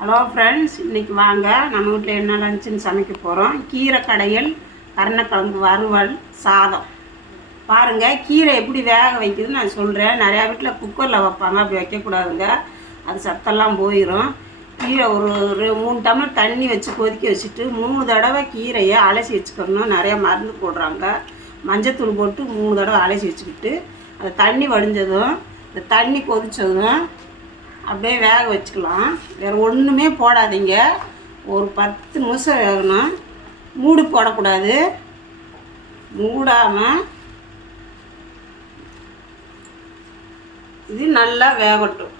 Hello friends, இன்றைக்கி வாங்க நம்ம வீட்டில் என்ன லஞ்சுன்னு சமைக்க போகிறோம். கீரை கடையல், கருணக்கிழங்கு வறுவல், சாதம். பாருங்கள், கீரை எப்படி வேக வைக்குதுன்னு நான் சொல்கிறேன். நிறையா வீட்டில் குக்கரில் வைப்பாங்க, அப்படி வைக்கக்கூடாதுங்க, அது சத்தெல்லாம் போயிடும். கீரை ஒரு 3 டம்ளர் தண்ணி வச்சு கொதிக்க வச்சுட்டு 3 தடவை கீரையை அலசி வச்சுக்கணும். நிறையா மருந்து போடுறாங்க. மஞ்சத்தூள் போட்டு 3 தடவை அலசி வச்சுக்கிட்டு அந்த தண்ணி வடிஞ்சதும் இந்த தண்ணி கொதித்ததும் அப்படியே வேக வச்சுக்கலாம். வேறு ஒன்றுமே போடாதீங்க. ஒரு 10 நிமிஷம் வேகணும். மூடி போடக்கூடாது. மூடாமல் இது நல்லா வேகட்டும்.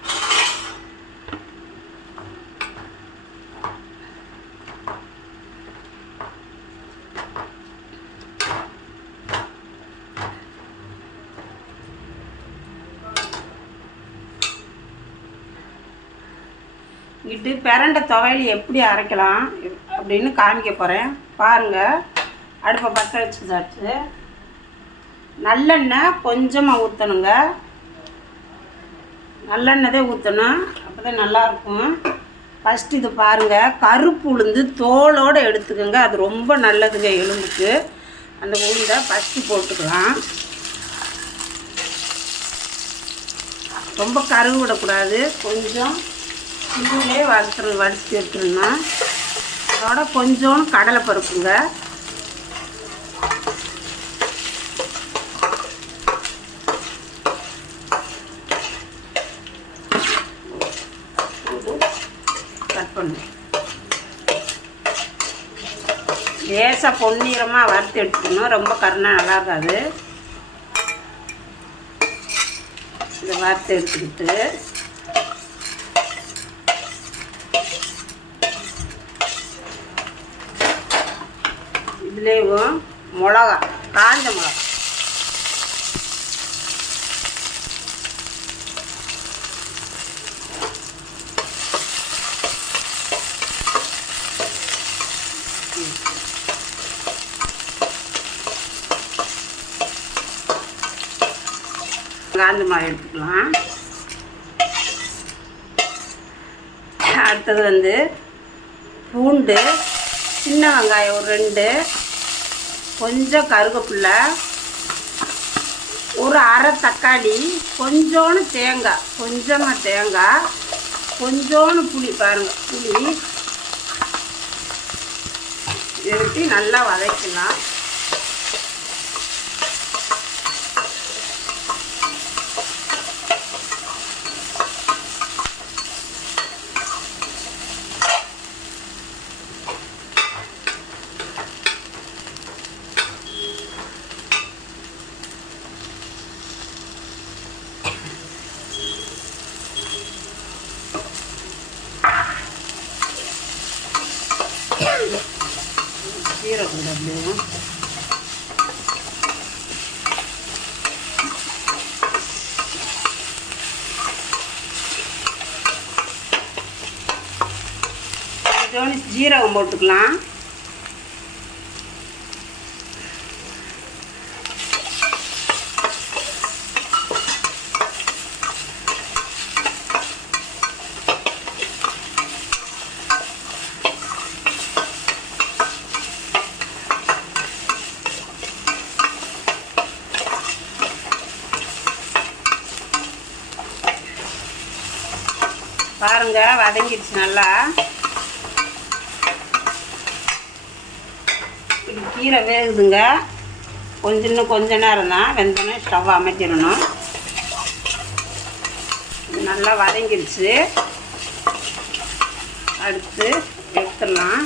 இங்கிட்டு பிரண்டை துவையல் எப்படி அரைக்கலாம் அப்படின்னு காமிக்க போகிறேன். பாருங்கள், அடுப்பை பற்ற வச்சுக்கிட்டாச்சு. நல்லெண்ணெய் கொஞ்சமாக ஊற்றணுங்க. நல்லெண்ணெய் ஊற்றணும், அப்போ தான் நல்லாயிருக்கும். ஃபஸ்ட்டு இது பாருங்கள், கருப்பு உளுந்து தோலோடு எடுத்துக்கோங்க. அது ரொம்ப நல்லதுங்க எலும்புக்கு. அந்த உளுந்தை ஃபஸ்ட்டு போட்டுக்கலாம். ரொம்ப கருவு விடக்கூடாது. கொஞ்சம் இதுலேயே வடித்து எடுத்துருங்க. அதோட கொஞ்சம் கடலை பருப்புங்க. கட் பண்ணு. லேசாக பொன்னிறமாக வறுத்து எடுத்துக்கணும். ரொம்ப கருணா நல்லா இருக்காது. இதை வறுத்து எடுத்துக்கிட்டு இதுலேயும் மிளகா, காஞ்ச மிளகா, காஞ்ச மிளகா எடுத்துக்கலாம். அடுத்தது பூண்டு, சின்ன வெங்காயம் ஒரு 2, கொஞ்சம் கருவேப்பிலை, ஒரு அரை தக்காளி, கொஞ்சோண்டு தேங்காய், கொஞ்சமாக தேங்காய், கொஞ்சோண்டு புளி. பாருங்கள், புளி எடுத்து நல்லா வதக்கலாம். சீரகம் கொஞ்சம் ஜீரகம் போட்டுக்கலாம். பாருங்க, வதங்கிடுச்சு நல்லா. இது கீரை வேகுதுங்க. இன்னும் கொஞ்ச நேரம் தான் வெந்தோடனே ஸ்டவ் அமைச்சிடணும். இது நல்லா வதங்கிடுச்சு. அடுத்து எடுத்துடலாம்.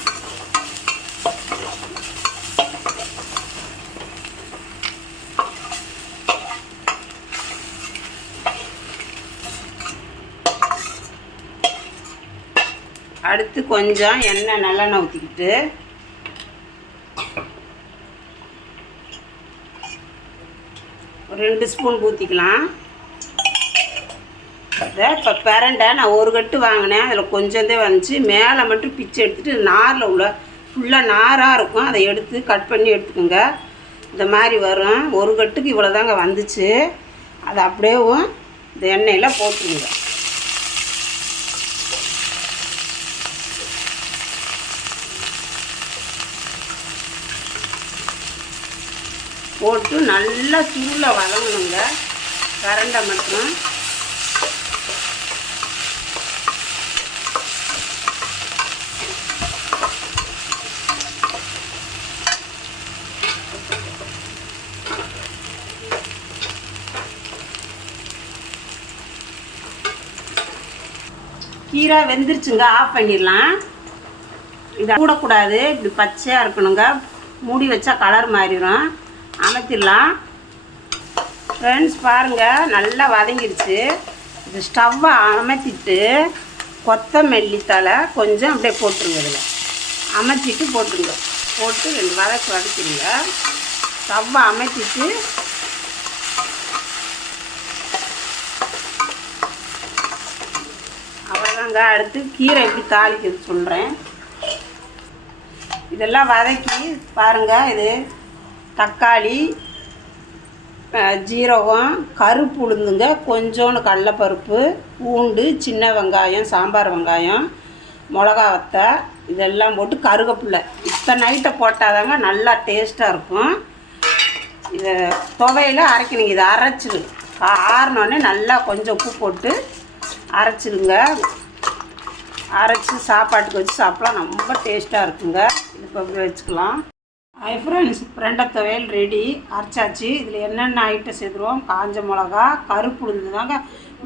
அடுத்து கொஞ்சம் எண்ணெய் நல்லெண்ணெய் ஊற்றிக்கிட்டு ஒரு 2 ஸ்பூன் ஊற்றிக்கலாம். இப்போ பிரண்டை நான் ஒரு கட்டு வாங்கினேன். அதில் கொஞ்சந்தே வந்துச்சு. மேலே மட்டும் பிச்சு எடுத்துகிட்டு நாரில் உள்ள ஃபுல்லாக நாராக இருக்கும். அதை எடுத்து கட் பண்ணி எடுத்துக்கோங்க. இந்த மாதிரி வரும். ஒரு கட்டுக்கு இவ்வளோ தாங்க வந்துச்சு. அதை அப்படியேவும் இந்த எண்ணெயில் போட்டுருங்க. போட்டு நல்லா சுருள வதங்கணுங்க. கரண்டை மட்டும் கீரை வெந்துருச்சுங்க. ஆஃப் பண்ணிடலாம். இதை கூடக்கூடாது, இப்படி பச்சையாக இருக்கணுங்க. மூடி வச்சா கலர் மாறிடும். அமர்த்திடலாம். ஃப்ரெண்ட்ஸ் பாருங்கள், நல்லா வதங்கிடுச்சு. இது ஸ்டவ்வை அமர்த்திட்டு கொத்தமல்லி தழை கொஞ்சம் அப்படியே போட்டுருங்க. இதில் அமர்த்திட்டு போட்டுருங்க. போட்டு 2 வதக்கிடுங்க. ஸ்டவ்வை அமர்த்திட்டு அவ்வளோதாங்க. அடுத்து கீரை எப்படி தாளிக்கிறது சொல்கிறேன். இதெல்லாம் வதக்கி பாருங்கள். இது தக்காளி, ஜீரகம், கருப்பு உளுந்துங்க, கொஞ்சோண்டு கடலைப்பருப்பு, பூண்டு, சின்ன வெங்காயம், சாம்பார் வெங்காயம், மிளகா வத்தை இதெல்லாம் போட்டு கருவேப்பிலை இத்தனை ஐட்டை போட்டாதாங்க நல்லா டேஸ்ட்டாக இருக்கும். இதை துவையில் அரைக்கணுங்க. இதை அரைச்சிடு. ஆறினோடனே நல்லா கொஞ்சம் உப்பு போட்டு அரைச்சிடுங்க. அரைச்சி சாப்பாட்டுக்கு வச்சு சாப்பிட்லாம். ரொம்ப டேஸ்ட்டாக இருக்குங்க. இது இப்போ வச்சுக்கலாம். ஹை ஃப்ரெண்ட்ஸ், பிரண்டை துவையல் ரெடி. அரைச்சாச்சு. இதில் என்னென்ன ஐட்டம் சேர்த்துருவோம். காஞ்ச மிளகா, கருப்பு உளுந்து தாங்க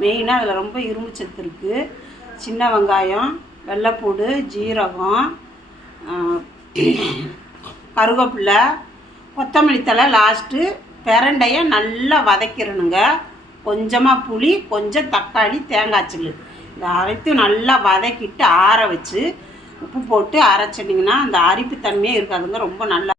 மெயினாக. அதில் ரொம்ப இரும்பு சத்து இருக்குது. சின்ன வெங்காயம், வெள்ளைப்பூடு, ஜீரகம், கருவேப்பிலை, கொத்தமல்லி தழை லாஸ்ட்டு. பிரண்டையை நல்லா வதக்கிடணுங்க. கொஞ்சமாக புளி, கொஞ்சம் தக்காளி, தேங்காய் சில்லு இதை அரைத்து நல்லா வதக்கிட்டு ஆற வச்சு உப்பு போட்டு அரைச்சிட்டிங்கன்னா அந்த அரிப்பு தன்மையே இருக்காதுங்க. ரொம்ப நல்லா